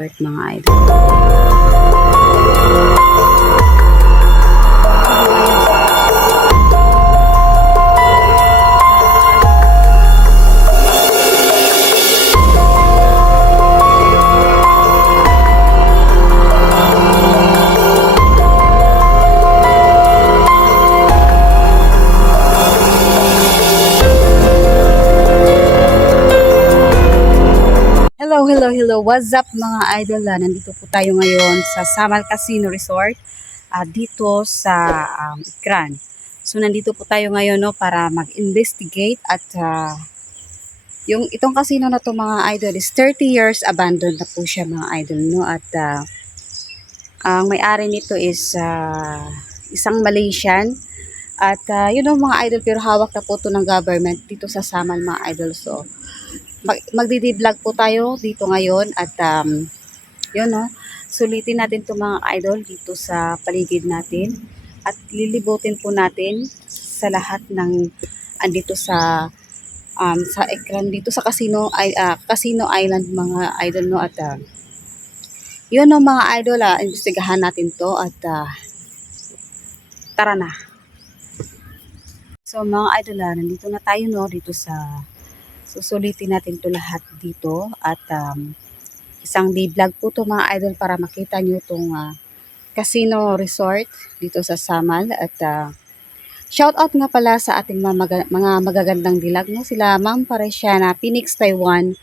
Mga idol. Hello. What's up mga idol? Nandito po tayo ngayon sa Samal Casino Resort dito sa Ikran. So nandito po tayo ngayon para mag-investigate at itong casino na to mga idol is 30 years abandoned na po siya mga idol at ang may-ari nito is isang Malaysian at mga idol, pero hawak na po to ng government dito sa Samal mga idol. So magdi-vlog po tayo dito ngayon at sulitin natin to mga idol dito sa paligid natin at lilibutin po natin sa lahat ng andito sa ekran dito sa Casino Island mga idol at mga idol, imbestigahan natin to at tara na. So mga idol, nandito na tayo dito sa susulitin natin to lahat dito at isang day vlog po to mga idol para makita nyo itong casino resort dito sa Samal at shout out nga pala sa ating mga magagandang dilag sila Ma'am Paresiana, Phoenix, Taiwan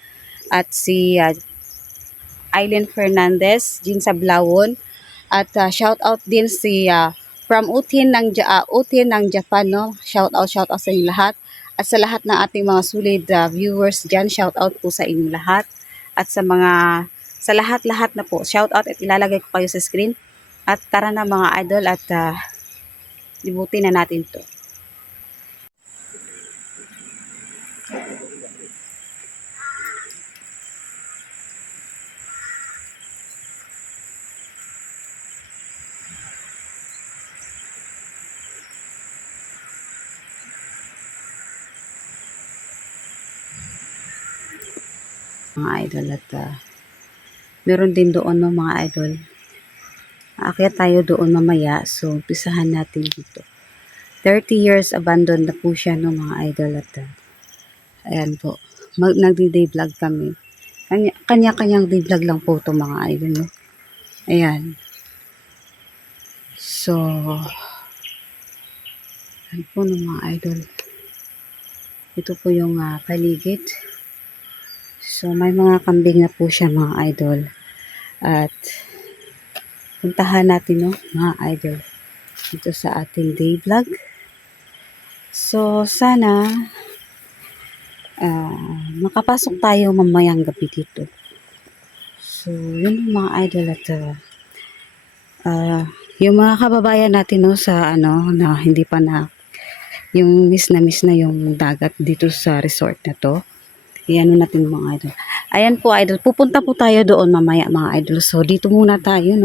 at si Aileen Fernandez, Jean Sablawon at shout out din si from Utin ng Japan shout out sa inyo lahat. At sa lahat ng ating mga solid viewers dyan, shout out po sa inyong lahat. At sa lahat na po, shout out at ilalagay ko kayo sa screen. At tara na mga idol at libutin na natin to. Mga idol at meron din doon mga idol. Aakyat tayo doon mamaya, so umpisahan natin dito. 30 years abandoned na po siya mga idol at ayan po, nagdi-day vlog kami. Kanya-kanyang day vlog lang po ito mga idol ayan. So ayan po mga idol, ito po yung paligid. So, may mga kambing na po siya mga idol. At puntahan natin mga idol dito sa ating day vlog. So, sana makapasok tayo mamayang gabi dito. So, yun mga idol at yung mga kababayan natin sa na hindi pa yung miss na yung dagat dito sa resort na to. Ayan natin mga idol. Ayan po idol, pupunta po tayo doon mamaya mga idol. So dito muna tayo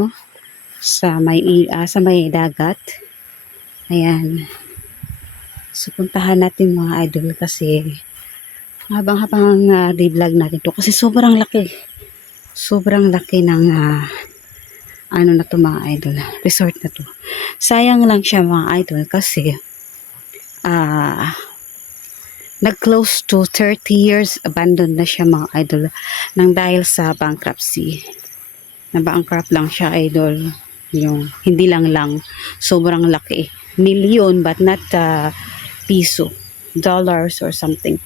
sa may dagat. Ayan. So puntahan natin mga idol kasi habang day vlog natin to kasi sobrang laki. Sobrang laki ng na to mga idol, resort na to. Sayang lang siya mga idol kasi nag-close to 30 years abandoned na siya mga idol nang dahil sa bankruptcy. Na-bankrupt lang siya idol. Yung hindi lang sobrang laki. Million but not piso. Dollars or something.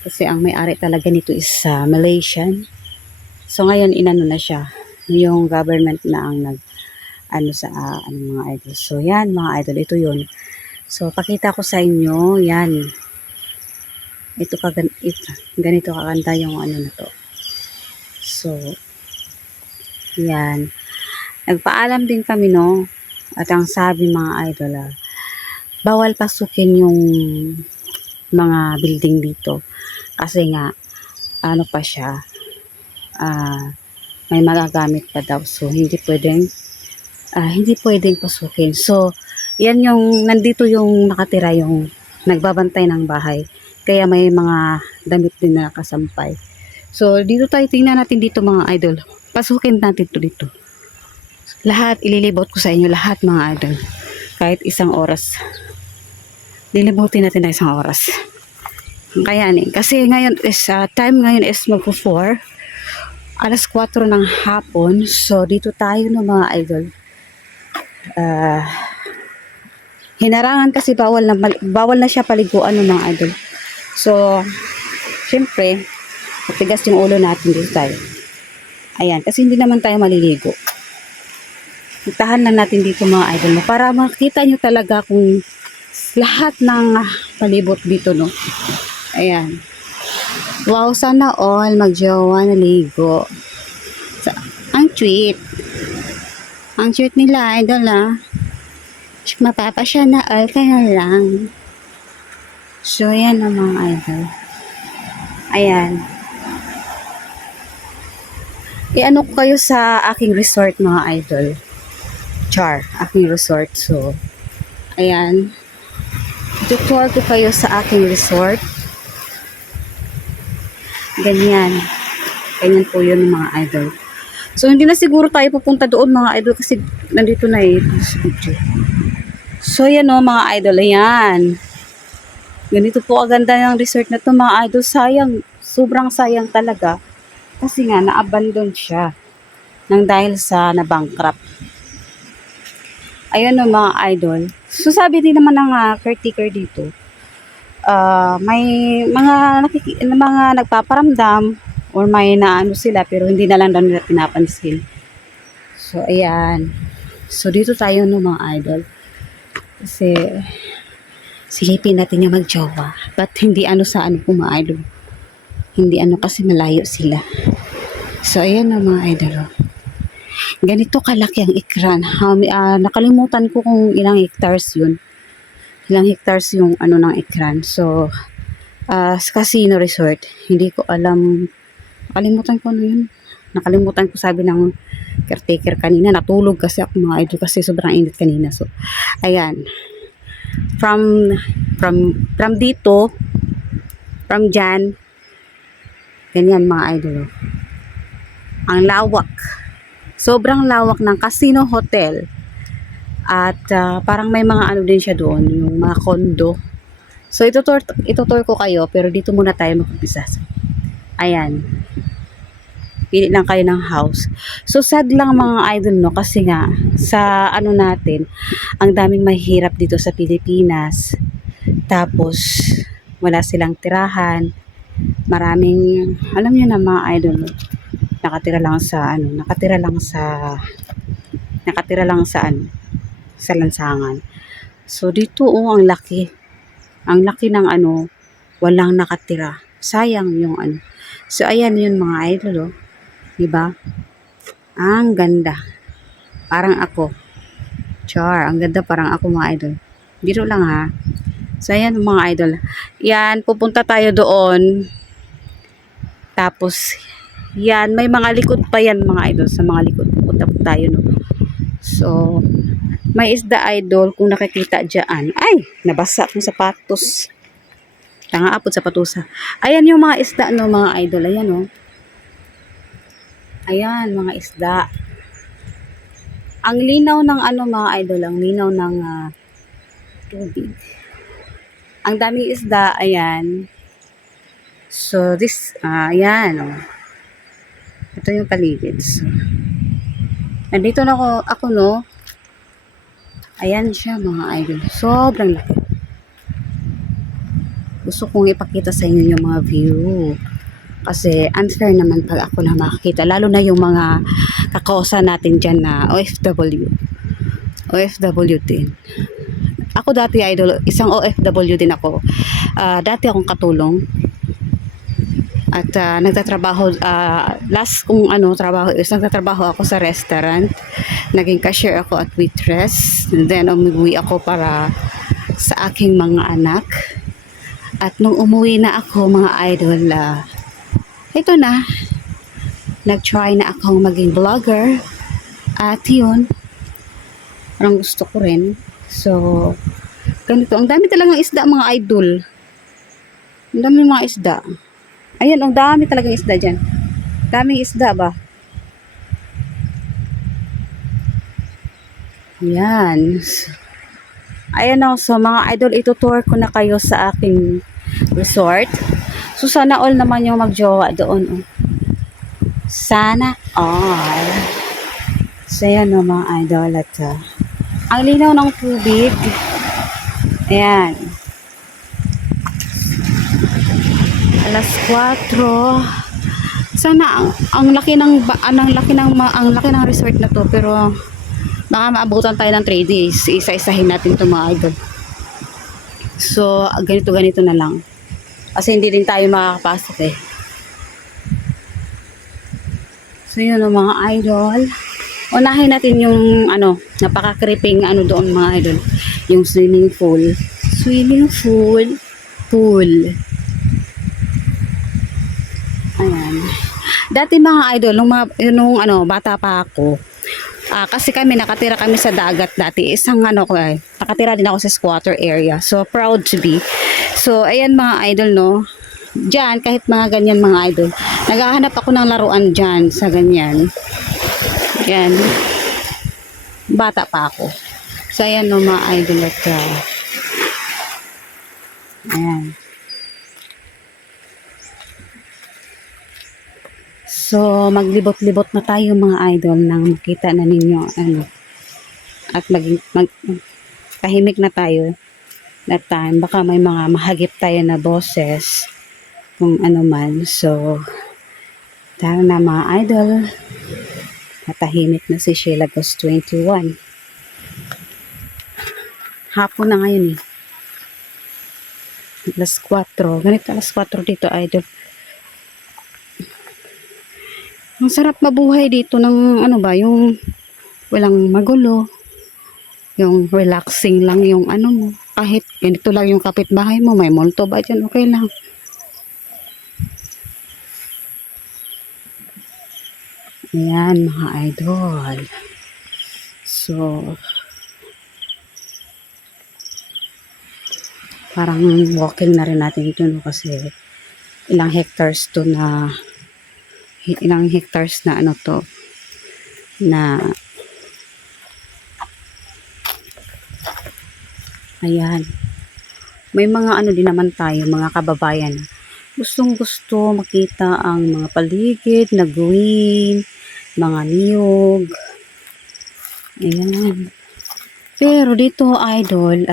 Kasi ang may-ari talaga nito is Malaysian. So ngayon inano na siya. Yung government na ang sa mga idol. So yan mga idol, ito yun. So pakita ko sa inyo, yan. Ganito kaganda yung na to. So, yan. Nagpaalam din kami at ang sabi mga idol, bawal pasukin yung mga building dito. Kasi nga, pa siya, may magagamit pa daw. So, hindi pwedeng pasukin. So, yan nandito yung nakatira yung nagbabantay ng bahay. Kaya may mga damit din na kasampay. So, dito tayo, tingnan natin dito mga idol. Pasukin natin to dito. Lahat, ililibot ko sa inyo lahat mga idol. Kahit isang oras. Lilibutin natin na isang oras. Kaya kasi ngayon is, time ngayon is magpo-4. Alas 4 ng hapon. So, dito tayo no mga idol. Hinarangan kasi bawal na siya paliguan ng mga idol. So, syempre, matigas yung ulo natin dito tayo. Ayan, kasi hindi naman tayo maliligo. Itahan lang natin dito mga idol para makita nyo talaga kung lahat ng palibot dito, no. Ayan. Wow, sana all magjowa na ligo. Ang sweet. Ang sweet nila, idol, mapapasya na all ka na lang. So, yan ang mga idol. Ayan. I-ano ko kayo sa aking resort, mga idol. Char, aking resort. So, ayan. Tutor ko kayo sa aking resort. Ganyan. Ganyan po yun, mga idol. So, hindi na siguro tayo pupunta doon, mga idol, kasi nandito na So, yan o, mga idol. Ayan. Ganito po aganda ng resort na to, mga idol. Sayang. Sobrang sayang talaga. Kasi nga, na-abandon siya. Nang dahil sa na-bankrupt. Ayan o, mga idol. So, sabi din naman ng caretaker dito, may mga nagpaparamdam or may naano sila pero hindi na lang daw nila pinapansin. So, ayan. So, dito tayo no mga idol. Kasi, silipin natin yung magjowa. But, hindi ano sa ano po mga idol. Hindi ano kasi malayo sila. So, ayan no mga idol. Ganito kalaki ang ikran. Nakalimutan ko kung ilang hectares yun. Ilang hectares yung ano ng ekran. So, sa casino resort, hindi ko alam. Nakalimutan ko ano yun. Nakalimutan ko sabi ng caretaker kanina. Natulog kasi ako mga idol kasi sobrang init kanina. So, ayan. From dito, from dyan, ganyan mga idol. Ang lawak. Sobrang lawak ng casino hotel. At parang may mga ano din siya doon, yung mga condo. So, itutur ko kayo, pero dito muna tayo mag-umpisa. Ayan. Pili lang kayo ng house. So, sad lang mga idol, no? Kasi nga, sa ano natin, ang daming mahirap dito sa Pilipinas. Tapos, wala silang tirahan. Maraming, alam nyo na mga idol, no? Nakatira lang sa lansangan. So, dito ang laki. Ang laki ng walang nakatira. Sayang yung ano. So, ayan yun mga idol, diba? Ang ganda. Parang ako. Char, ang ganda parang ako mga idol. Biro lang ha. So, ayan mga idol. Yan, pupunta tayo doon. Tapos, yan, may mga likod pa yan mga idol. Sa mga likod, pupunta po tayo, no? So, may isda idol kung nakikita dyan. Ay, nabasa akong sapatos. Tanga apod sapatusa. Ayan yung mga isda no mga idol. Ayan o. Ayan mga isda. Ang linaw ng mga idol. Ang linaw ng tubig. Ang daming isda. Ayan. So this, ayan o. Ito yung paligid. So, nandito na ako no. Ayan siya mga idol. Sobrang laki. Gusto kong ipakita sa inyo yung mga view. Kasi unfair naman pag ako na makakita. Lalo na yung mga kakausa natin dyan na OFW. OFW din. Ako dati idol, isang OFW din ako. Dati akong katulong. At nagtatrabaho, last kong trabaho is nagtatrabaho ako sa restaurant. Naging cashier ako at waitress. And then umuwi ako para sa aking mga anak. At nung umuwi na ako mga idol, ito na, nag-try na akong maging vlogger. At yun, parang gusto ko rin. So, ganito. Ang dami talagang isda mga idol. Ang dami mga isda. Ayan, ang dami talagang isda dyan. Daming isda ba? Yan. Ayan o, so mga idol, itutour ko na kayo sa aking resort. So sana all naman yung magjowa doon. Oh. Sana all. So yan o mga idol. At ang linaw ng tubig. Ayan. Alas 4. Sana ang laki ng resort na to, pero baka maabutan tayo ng 3 days. Isa-isahin natin to mga idol. So ganito na lang. Kasi hindi din tayo makakapasok eh. So yun o mga idol. Unahin natin yung napaka-creeping doon mga idol. Yung swimming pool. Pool. Ayan. Dati mga idol, nung bata pa ako, kasi nakatira kami sa dagat dati. Nakatira din ako sa squatter area. So, proud to be. So, ayan mga idol, no. Diyan, kahit mga ganyan mga idol, naghahanap ako ng laruan diyan sa ganyan. Ayan. Bata pa ako. So, ayan no mga idol. Ayan. So, maglibot-libot na tayo mga idol nang makita na ninyo at tahimik na tayo that time. Baka may mga mahagip tayo na boses kung ano man. So, tara na mga idol. Natahimik na si Sheila Ghost 21. Hapon na ngayon eh. Alas 4. Ganito alas 4 dito idol. Ang sarap mabuhay dito ng yung walang magulo. Yung relaxing lang yung mo. Kahit ganito lang yung kapitbahay mo, may multo ba dyan, okay lang. Ayan mga idol. So, parang walking na rin natin ito no, kasi ilang hectares na to na ayan. May mga din naman tayo mga kababayan, gustong gusto makita ang mga paligid na green, mga niyog. Ayan. Pero dito idol,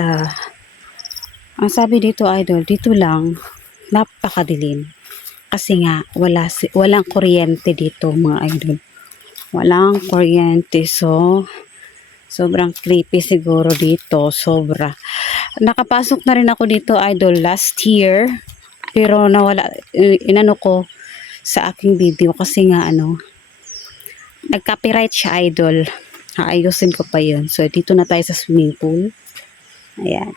ang sabi dito idol, dito lang napakadilim. Kasi nga walang kuryente dito mga idol. Walang kuryente, so sobrang creepy siguro dito, sobra. Nakapasok na rin ako dito idol last year, pero nawala ko sa aking video kasi nga nag-copyright siya idol. Aayusin ko pa yun. So dito na tayo sa swimming pool. Ayan.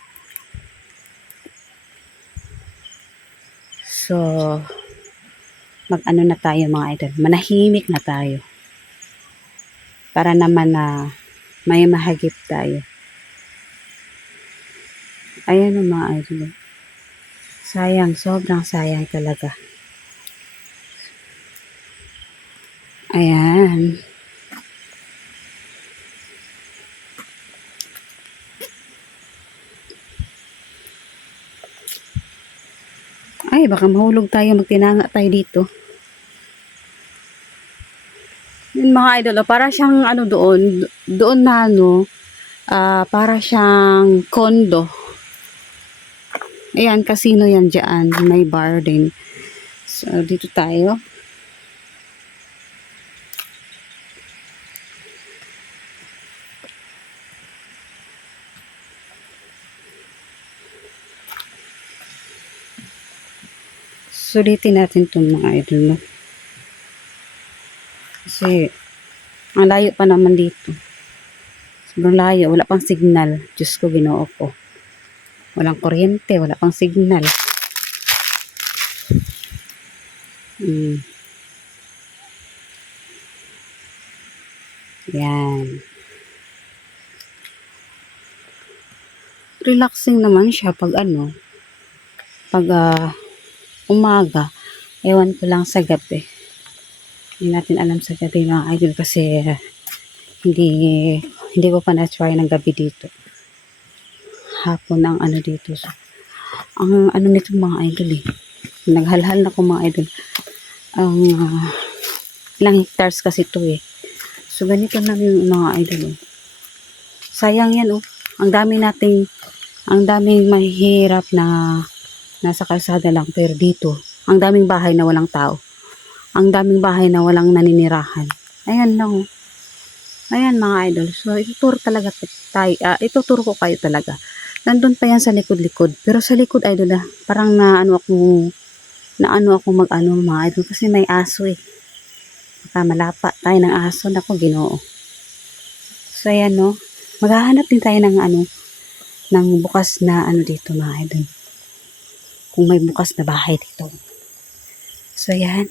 So na tayo mga idol, manahimik na tayo para naman na may mahagip tayo. Ayan o mga idol, sayang, sobrang sayang talaga. Ayan. Ay, baka mahulog tayo, magtinanga tayo dito. Yun mga idol, para siyang doon na para siyang condo. Ayan, casino yan dyan, may bar din. So, dito tayo. Sulitin natin itong mga idol, no? Kasi, ang layo pa naman dito. Sobrang layo, wala pang signal. Diyos ko, Ginoo ko. Walang kuryente, wala pang signal. Yan. Relaxing naman siya pag pag umaga. Ewan ko lang sa gabi. Hindi natin alam sa gabi mga idol kasi Hindi ko pa na-try ng gabi dito. Hapon ang ano dito. So, ang ano nito mga idol eh. Naghalhal na ko mga idol. Ang ilang hectares kasi ito eh. So ganito na yung mga idol oh. Sayang yan oh. Ang daming mahirap na nasa kalsada lang. Pero dito, ang daming bahay na walang tao. Ang daming bahay na walang naninirahan. Ayan lang oh. Ayan mga idol. So ituturo ko kayo talaga. Nandun pa yan sa likod-likod. Pero sa likod idol parang naano ako mag-ano mga idol. Kasi may aso eh. Baka malapa tayo ng aso. Naku, Ginoo. So ayan no. Maghahanap din tayo ng ng bukas na dito mga idol. Kung may bukas na bahay dito. So ayan.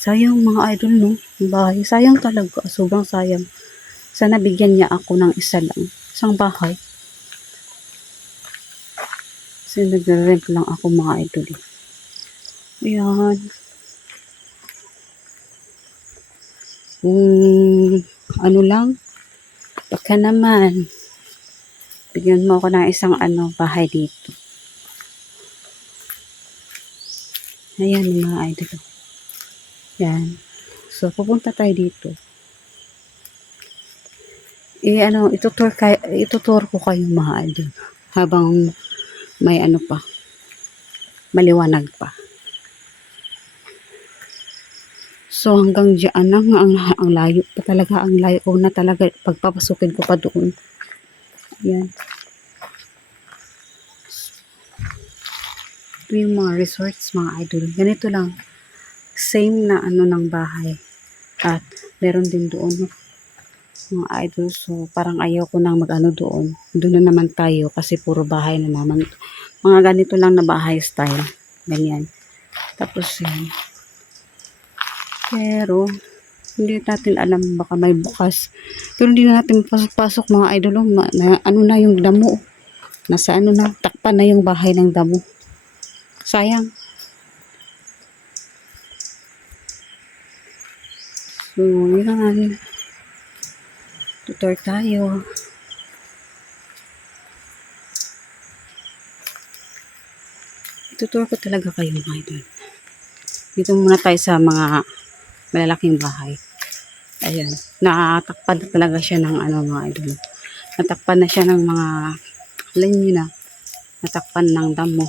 Sayang mga idol no. Bahay. Sayang talaga. Sobrang sayang. Sana bigyan niya ako ng isa lang. Isang bahay. Kasi nag-rent lang ako mga idol. Ayan. Ano lang. Baka naman. Bigyan mo ako ng isang bahay dito. Ayan mga idol. Yan. So, pupunta tayo dito. Itutur ko kayo mga idol. Habang may pa. Maliwanag pa. So, hanggang dyan ang layo pa talaga. Ang layo ko na talaga. Pagpapasukin ko pa doon. Ayan. Ito yung mga resorts, mga idol. Ganito lang. Same na ng bahay. At meron din doon, mga idol. So, parang ayaw ko nang doon. Doon na naman tayo kasi puro bahay na naman. Mga ganito lang na bahay style. Ganyan. Tapos yan. Pero, hindi natin alam baka may bukas. Pero hindi na natin pasok mga idol. Na yung damo. Nasa na, takpan na yung bahay ng damo. Sayang. So, yan. Tutor tayo. Tutor ko talaga kayo mga idol. Dito muna tayo sa mga malalaking bahay. Ayan. Natakpan na talaga siya ng mga idol. Natakpan na siya ng mga, alam nyo na, natakpan ng damo.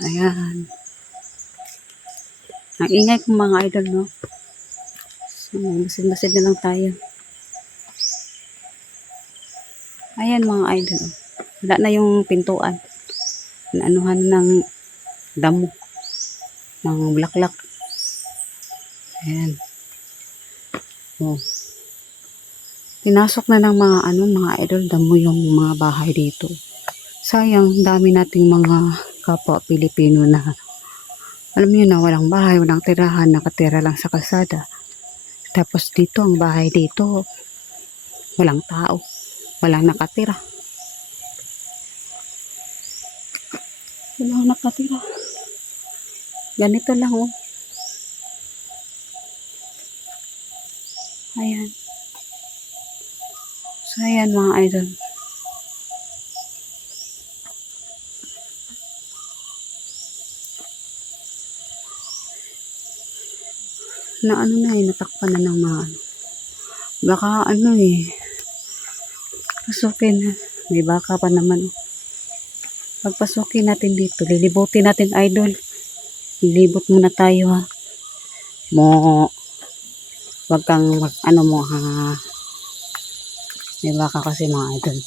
Ayan. Ang ingay kong mga idol, no? So, masid-masid na lang tayo. Ayan mga idol. Wala na yung pintuan. Naanuhan ng damo. Ng bulaklak. Ayan. Oh. Pinasok na ng mga idol, damo yung mga bahay dito. Sayang, dami nating mga kapwa Pilipino na alam niyo na walang bahay, walang tirahan, nakatira lang sa kalsada. Tapos dito, ang bahay dito, walang tao, walang nakatira. Walang nakatira. Ganito lang oh. Ayan. So ayan mga idol. Na natakpan na ng mga baka pasukin na. May baka pa naman. Pagpasukin natin dito, lilibutin natin idol. Lilibot muna tayo ha. Wag kang mo ha. May baka kasi mga idol.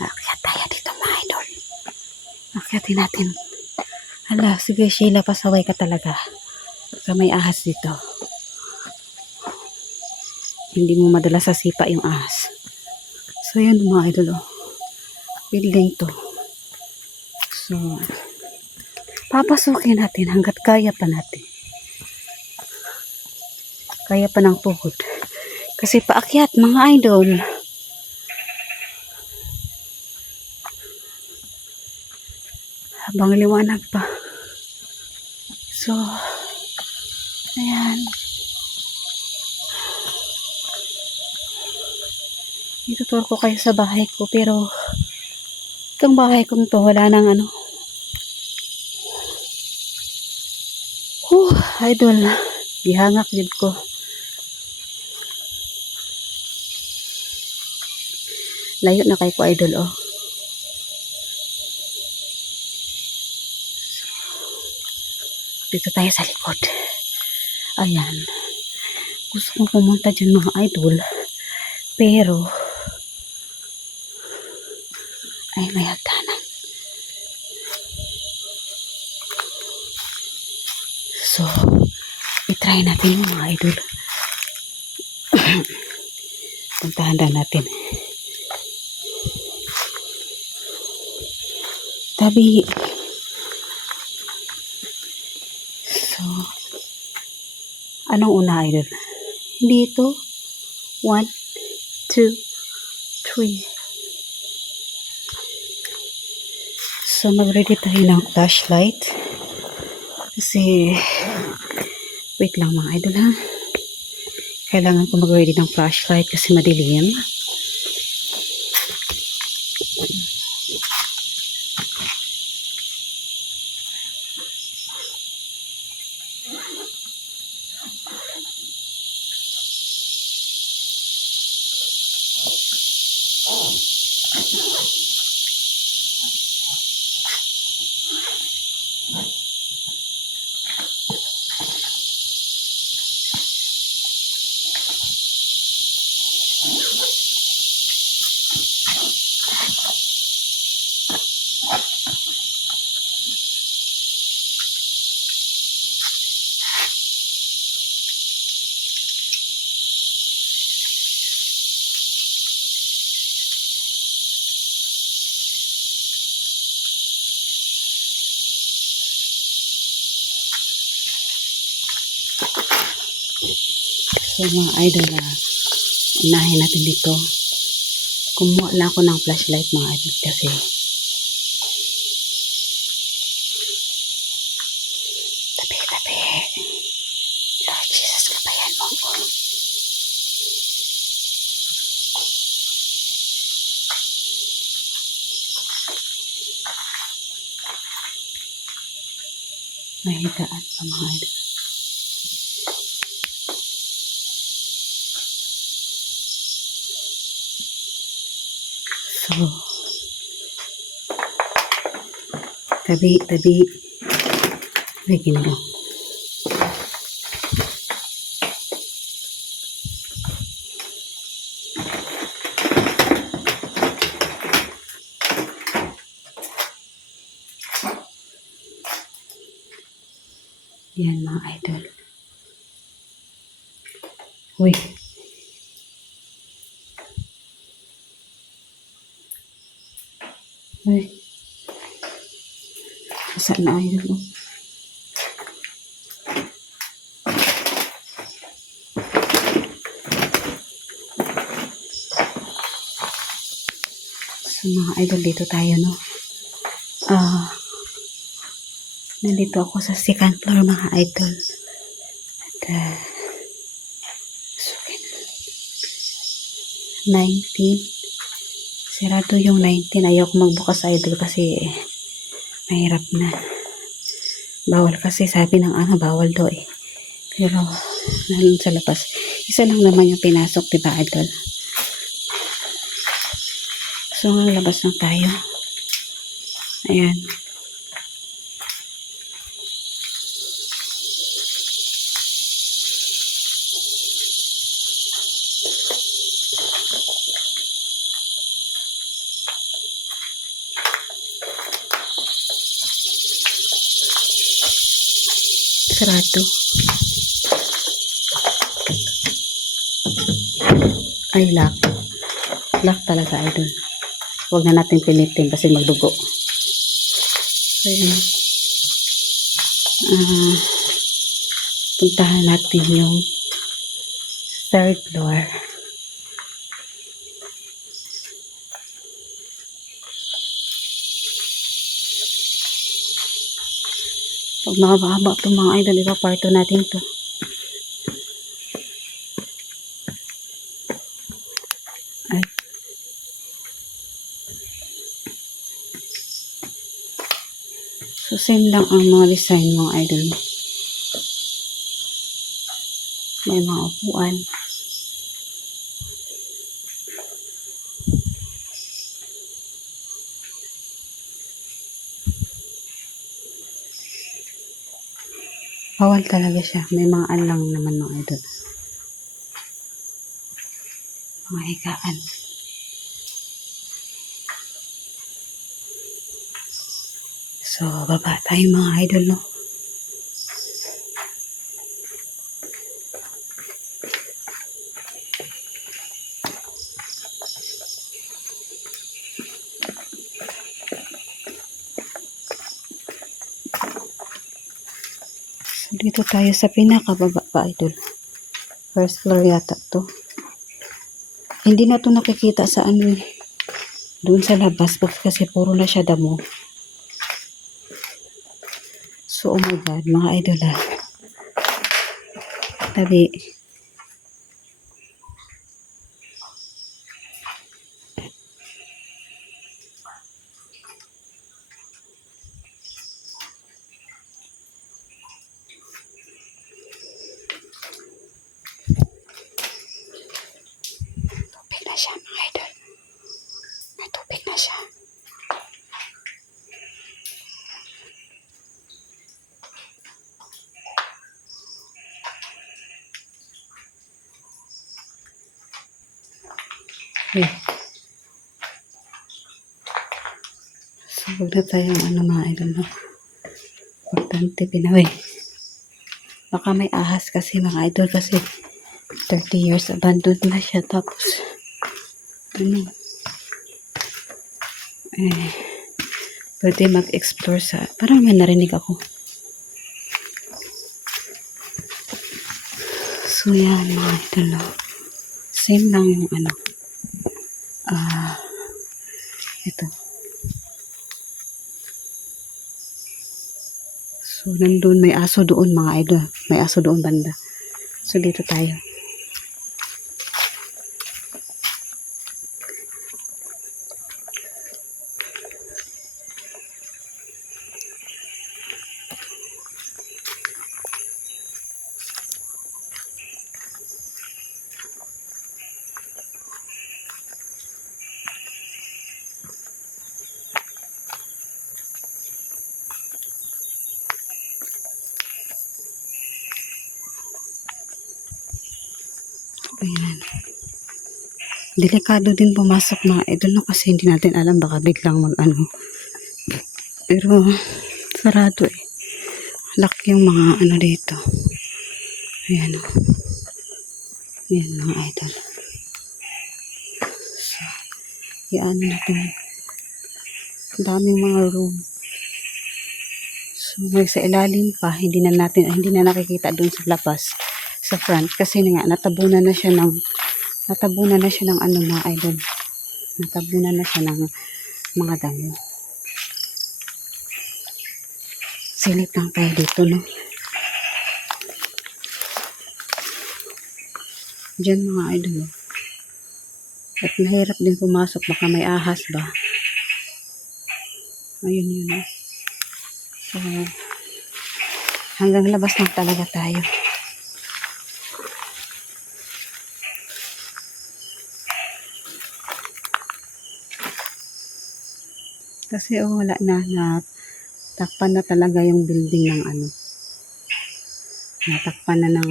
Akyat tayo dito mga idol. Akyatin natin. Hala, sige Sheila, pasaway ka talaga. Baka may ahas dito. Hindi mo madala sa sipa yung ahas. So yun mga idol oh. Building to. So, papasukin natin hanggat kaya pa natin. Kaya pa ng tuhod. Kasi paakyat mga idol. Habang liwanag pa. So, ayan. Itutur ko kayo sa bahay ko, pero itong bahay kong to, wala nang ano. Idol. Gihangak jud ko. Layo na kay ko, idol, oh. Dito tayo sa likod. Ayan. Gusto kong pumunta dyan, mga idol. Pero, ay may hagdanan. So, itry natin yung mga idol. Puntahan na natin. Tabi. So, anong una, idol? Dito. 1, 2, 3. So, mag-ready tayo ng flashlight. Kasi, wait lang mga idol, ha. Kailangan ko mag-ready ng flashlight kasi madilim. So mga idol, unahin natin dito. Kumuha lang ako ng flashlight mga idol kasi tabi. Lord Jesus, kabayan mo ko. Mahigaan pa mga idol. So, tabi. Begin mo. Yan mga idol. Uy. Saan na idol? So mga idol, dito tayo, no? Nandito ako sa second floor mga idol. At, so, 19. Sarado yung 19. Ayaw ko magbukas idol kasi mahirap na. Bawal kasi sabi ng bawal daw eh. Pero, nalun sa labas. Isa lang naman yung pinasok, diba idol? So, labas lang tayo. Ayan. Sarado. Ay, lock. Lock talaga, idol. Huwag na natin pinitin kasi magdugo. So, yun. Puntahan natin yung third floor. Pag mahaba-haba itong mga idol, ipaparto natin to. Ay. So, same lang ang mga design mga idol. May mga upuan. Bawal talaga siya. May mga alang naman mga idol. Mga higaan. So, baba tayo mga idol, no? So, dito tayo sa pinakababa pa, idol. First floor yata to. Hindi na to nakikita sa ano, doon sa labas kasi puro na siya damo. So, oh my God, mga idol tabi. Tubig na siya, mga idol. May tubig na siya. Okay. So, huwag na tayong mga idol, no? Importante, Pinoy. Baka may ahas kasi mga idol kasi 30 years abandoned na siya. Tapos, pwede mag-explore sa, parang may narinig ako. So, yan mga idol, no? Same lang yung ito. So, nandun may aso doon mga idol. May aso doon banda. So, dito tayo. Ayan. Delikado din pumasok mga idol, no? Kasi hindi natin alam, baka biglang pero sarado eh. Lock yung mga dito. Ayan o. Ayan mga idol. So, yan natin. Daming mga room. So, may sa ilalim pa, hindi na nakikita dun sa labas, sa front, kasi nga natabunan na siya ng mga idol. Natabunan na siya ng mga damo. Silip lang tayo dito, no? Diyan mga idol, no? At mahirap din pumasok, baka may ahas ba? Ayun yun, no? So, hanggang labas lang talaga tayo. Kasi wala na takpan na talaga yung building ng natakpan na ng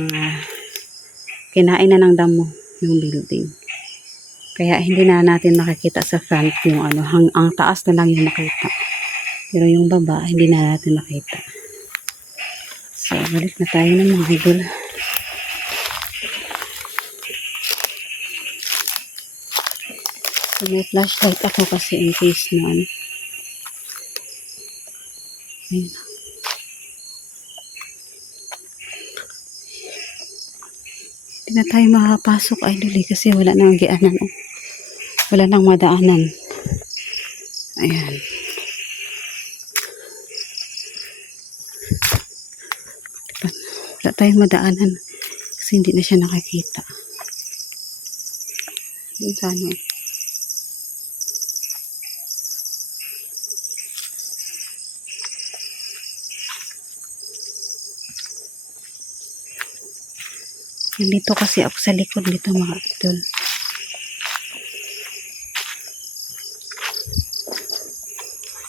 kinain na ng damo yung building. Kaya hindi na natin makikita sa front yung ang taas na lang yung makita. Pero yung baba hindi na natin makita. So balik na tayo ng mga idol. So may flashlight ako kasi in case na Ayun. Hindi na tayo makapasok idol kasi wala nang gianan. Wala nang madaanan. Ayan. Wala tayong madaanan kasi hindi na siya nakakita. Yun sa ano. Nandito kasi ako sa likod dito mga idol.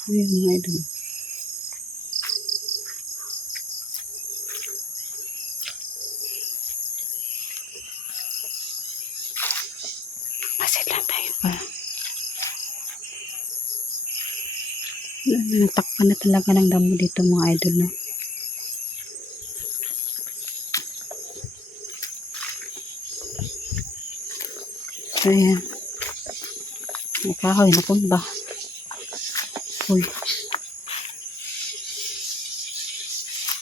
Ayun mga idol. Masit lang tayo pa. Natakpan na talaga ng damo dito mga idol, no? So, ayan. May kahoy na ba? Uy.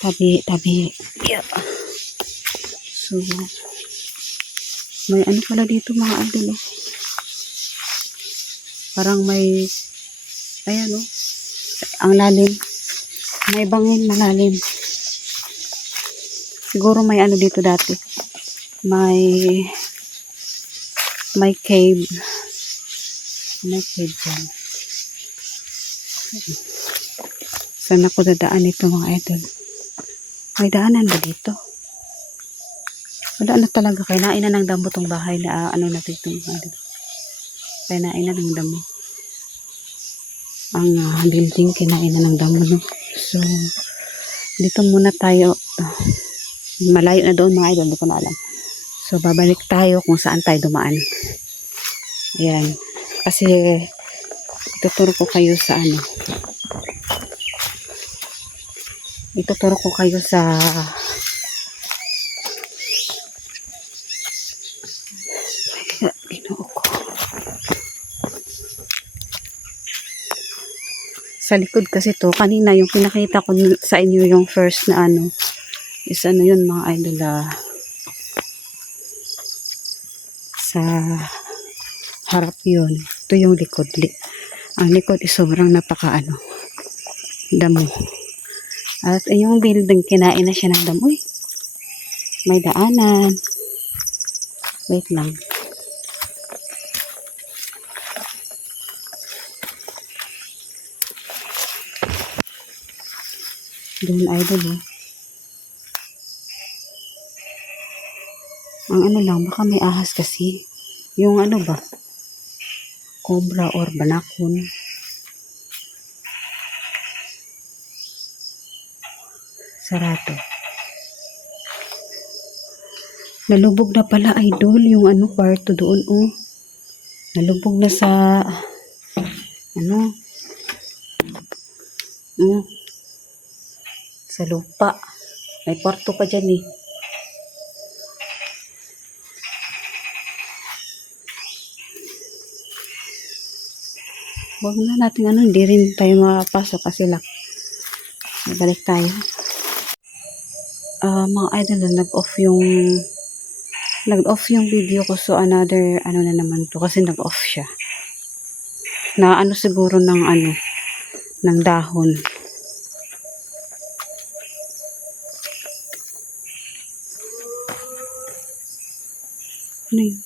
Tabi. Yeah. So, may ano pala dito mga idol, oh. Parang may, ayan, oh. Ang lalim. May bangin malalim. Siguro may ano dito dati. May cave. May cave dyan. Saan ako dadaan ito mga idol? May daanan ba dito? Wala na talaga. Kainain na ng damo tong bahay na ano natin itong mga idol. Kainain na ng damo. Ang building kinain na ng damo, no? So, dito muna tayo. Malayo na doon mga idol. Hindi ko na alam. So, babalik tayo kung saan tayo dumaan. Ayan. Kasi, ituturo ko kayo sa ano. Ituturo ko kayo sa Ginoo ko. Sa likod kasi to, kanina yung pinakita ko sa inyo yung first na ano, is ano yun mga idol, sa harap yun. Ito yung likod. Ang likod is sobrang napaka ano, damo. At yung building, kinain na siya ng damo. Uy, may daanan. Wait lang. Doon idol, oh. Ang ano lang, baka may ahas kasi. Yung ano ba? Cobra or banakon. Sarado. Nalubog na pala idol yung ano kwarto doon, oh. Nalubog na sa ano? Sa lupa. May kwarto pa dyan eh. Huwag na natin ano, hindi rin tayo makapasok kasi balik tayo. Mga idol, nag-off yung video ko, so another ano na naman to kasi nag-off siya. Na ano siguro ng ano, ng dahon. Ano yun?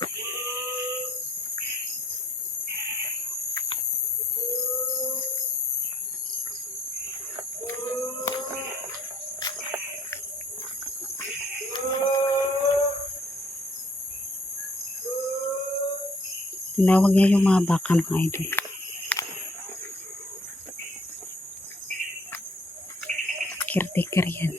Tinawag niya yung mga baka mga idol. Caretaker yan.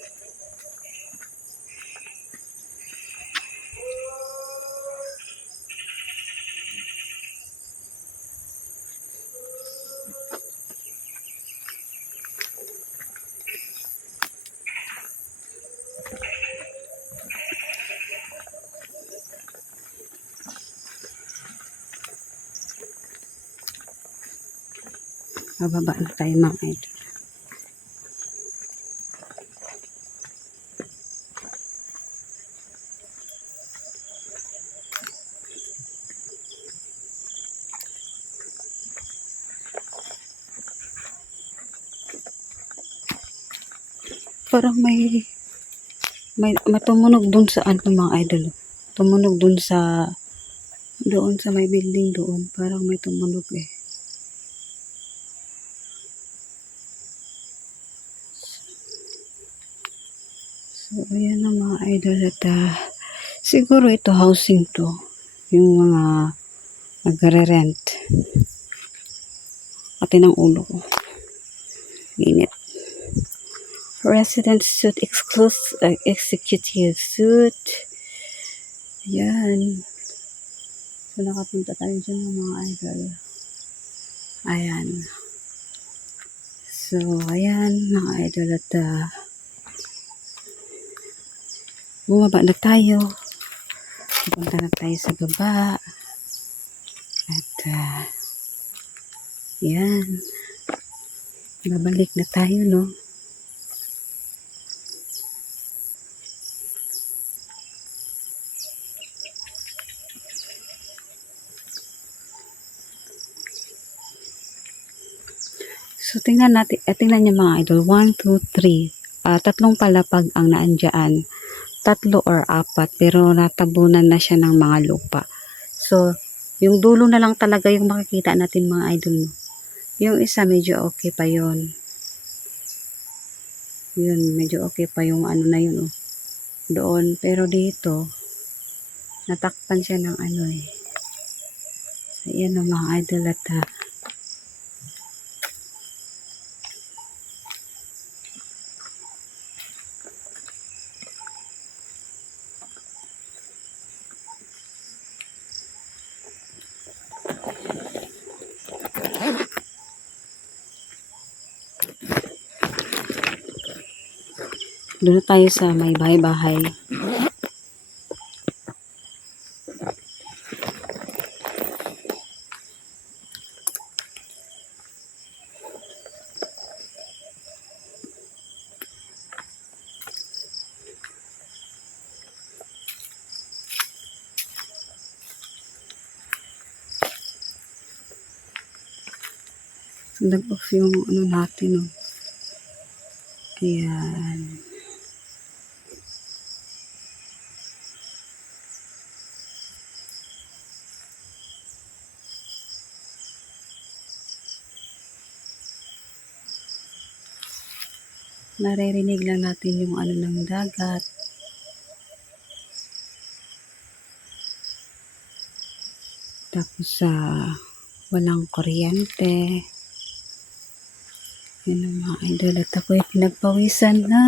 Bababa na tayo mga idol. Parang may May tumunog dun sa ano mga idol. Tumunog dun sa doon sa may building doon. Parang may tumunog eh. So, ayan na mga idol at siguro ito housing to. Yung mga magre-rent. Pati ng ulo ko. Init. Resident suite executive suite. Ayan. So, nakapunta tayo dyan mga idol. Ayan. So, ayan mga idol at bumaba na tayo. Pupunta na tayo sa baba. At yan. Babalik na tayo, no? So, tingnan natin. Tingnan niyo mga idol. 1, 2, 3. Tatlong palapag ang naandyan. 3 or 4. Pero natabunan na siya ng mga lupa. So, yung dulo na lang talaga yung makikita natin mga idol, no? Yung isa medyo okay pa yon. Yun, medyo okay pa yung ano na yun, oh. Doon. Pero dito, natakpan siya ng ano eh. So, yan o mga idol at doon tayo sa may bahay-bahay. Nag-off yung ano natin, oh. Ayan. Naririnig lang natin yung ano ng dagat. Tapos walang kuryente. Yan ang mga idol at ako'y pinagpawisan na.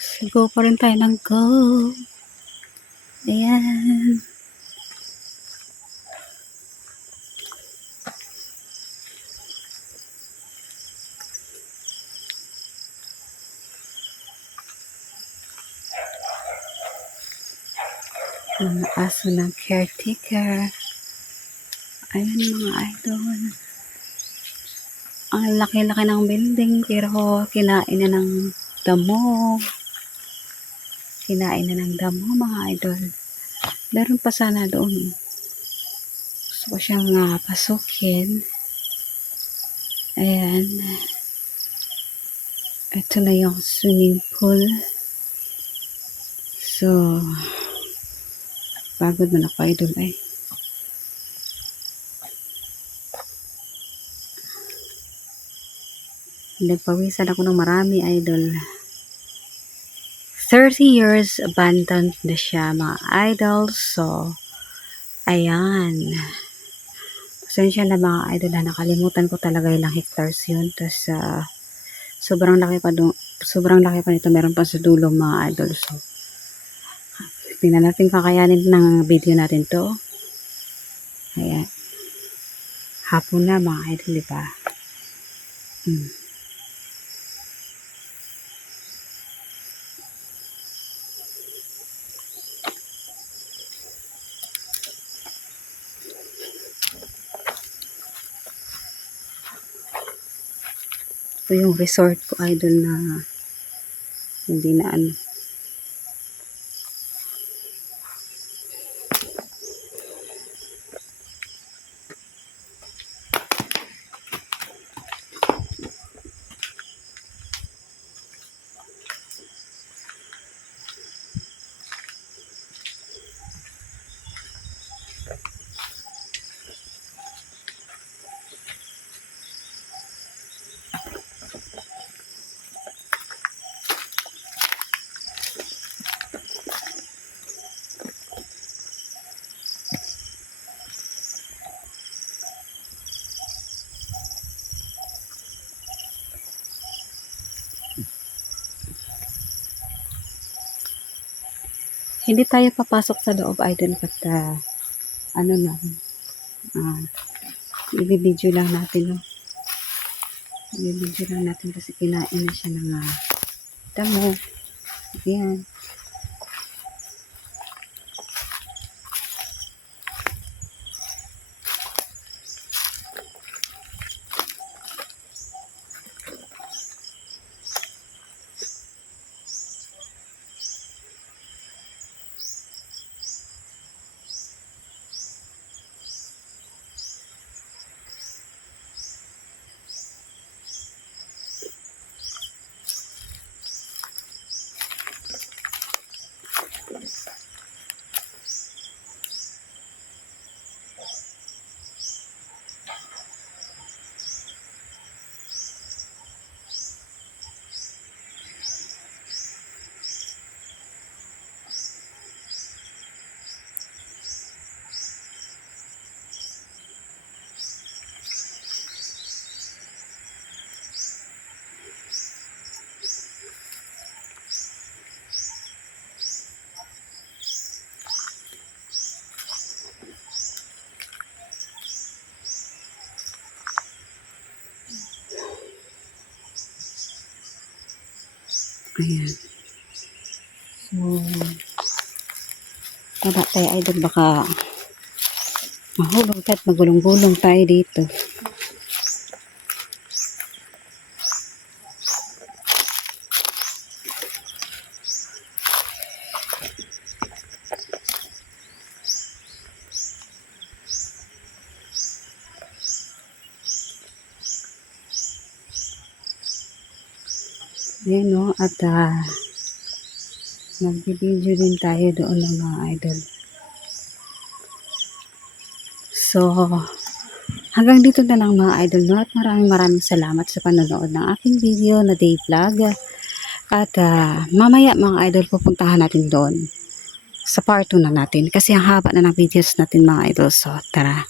So, go pa rin tayo ng go. Ayan. Mga aso ng caretaker. Ayan mga idol. Ang laki-laki ng building pero kinain na ng damo. Kinain na ng damo mga idol. Meron pa sana doon. Gusto ko siyang pasukin. Ayan. Ito na yung swimming pool. So, pagod man ako idol ay. Nagpawisan ako ng marami idol. 30 years abandoned na siya mga idol. So, ayan. Pasensya na mga idol na nakalimutan ko talaga ilang hectares yun. Tapos, sobrang laki pa nito. Meron pa sa dulo mga idol. So, tingnan natin kakayanin ng video natin to. Ayan. Hapon na mga idol, diba? Ito yung resort ko idol na hindi na ano. Hindi tayo papasok sa loob, idol, at ano lang, ah, i-video lang natin, no? I-video lang natin kasi kinain na siya ng damo. Ayan. Ayan. So, taba tayo, idol, baka mahulog at magulong-gulong tayo dito. Ayan, no? At nag-video din tayo doon ng mga idol. So, hanggang dito na lang mga idol, no? At maraming salamat sa panonood ng aking video na day vlog. At mamaya mga idol, pupuntahan natin doon sa part 2 na natin kasi ang haba na ng videos natin mga idol. So, tara.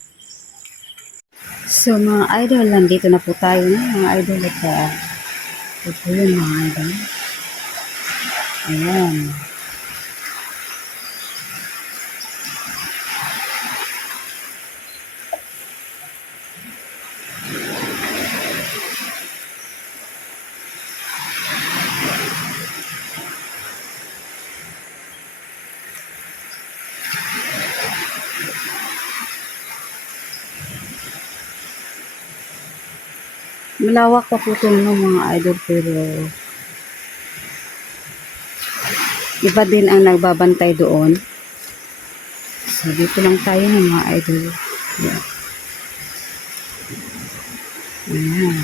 So, mga idol, nandito na po tayo na mga idol. At ito po yun mga idol. Ayan. Malawak pa po ito ng mga idol, pero iba din ang nagbabantay doon. So, dito lang tayo ng mga idol. Yeah. Ayan.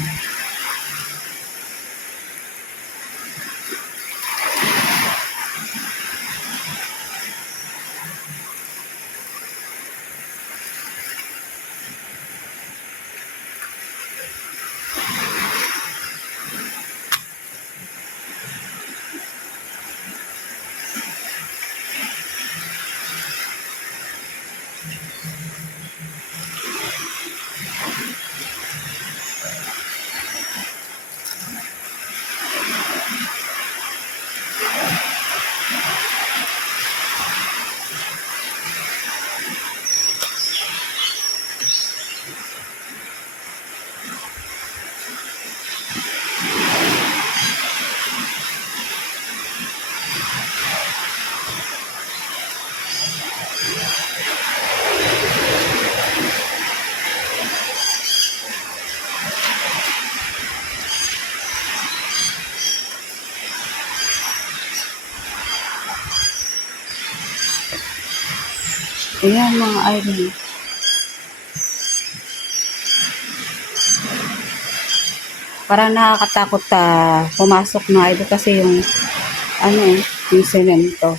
Ayan mga idol. Parang nakakatakot pumasok mga idol kasi yung yung semento.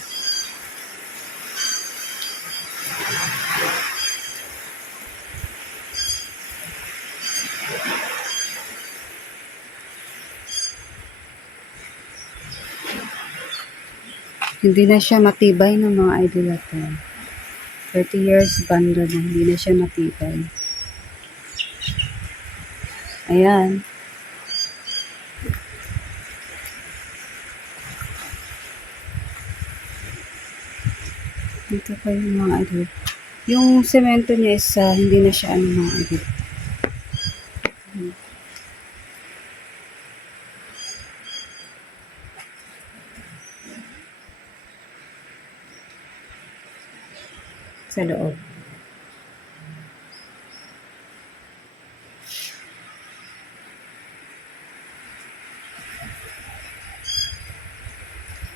Hindi na siya matibay ng mga idol natin. 30 years banda na, hindi na siya matibay. Ayan. Dito pa yung mga idol. Yung semento niya is hindi na siya ano mga idol. Sa loob.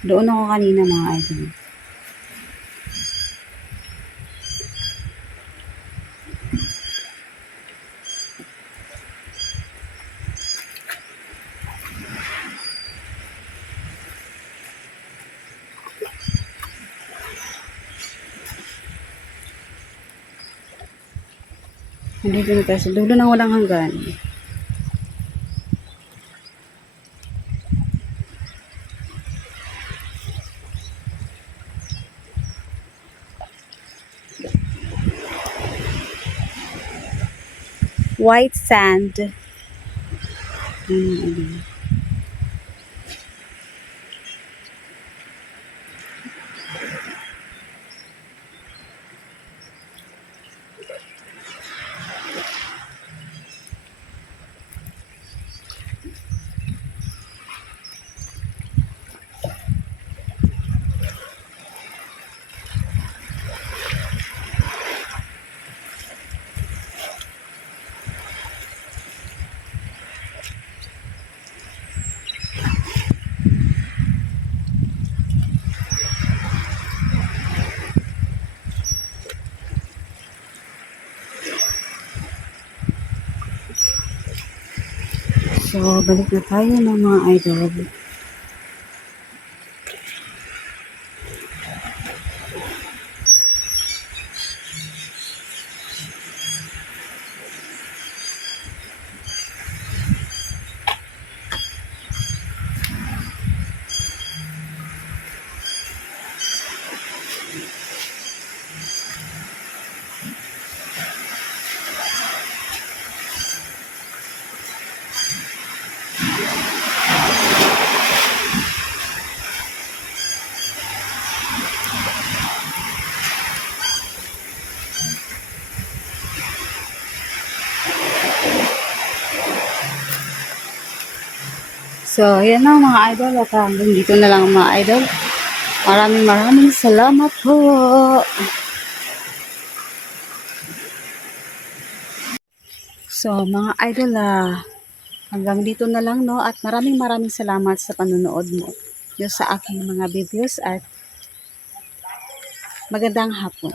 Doon ako kanina mga idol. Nandito na tayo sa dulo ng walang hanggan. White sand. So, balik na tayo ng mga idol. So, yan na mga idol. At hanggang dito na lang mga idol. Maraming salamat po. So, mga idol, hanggang dito na lang, no? At maraming salamat sa panonood mo sa aking mga videos at magandang hapon.